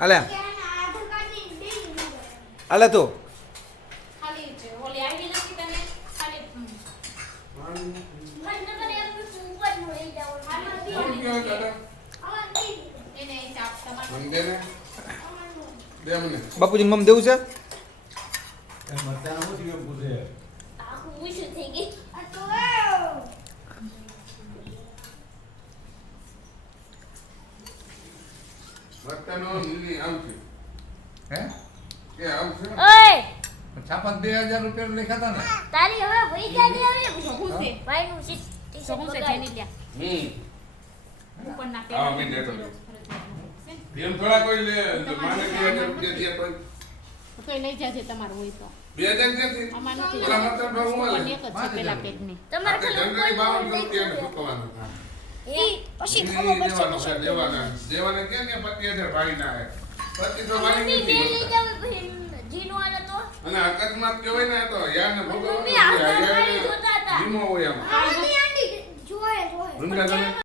અલે અલે તું બાપુજી મમ દેવું છે છાપા 2000 રૂપિયા લખાતા ને તારી હવે વઈ જાય હવે હું છે ભાઈ નું સીટ શું છે જઈને લ્યા ઉપર ના હા મે દેતો એમ થોડા કોઈ લે માને 2000 રૂપિયા દે તો લઈ જાજે તમારું હોય તો 2000 દેતી અમાર નથી ઓલા મતલબ હું આલે એક જ છે પેલા પેટની તમારે જનરલી 52 રૂપિયા ચૂકવવાનું એ પછી ખબર પડશે દેવાના કે 25000 ભાઈ ના હે 2500 ભાઈ બે નથી લઈ જાવ પછી જીનો આલે તો અને અકસ્માત કહેવાય ને તો યાર ને ભોગવવાનું મમ્મી આ ભાઈ જોતા હતા ધીમો હોય આમ આંટી જોય વૃંદા તમે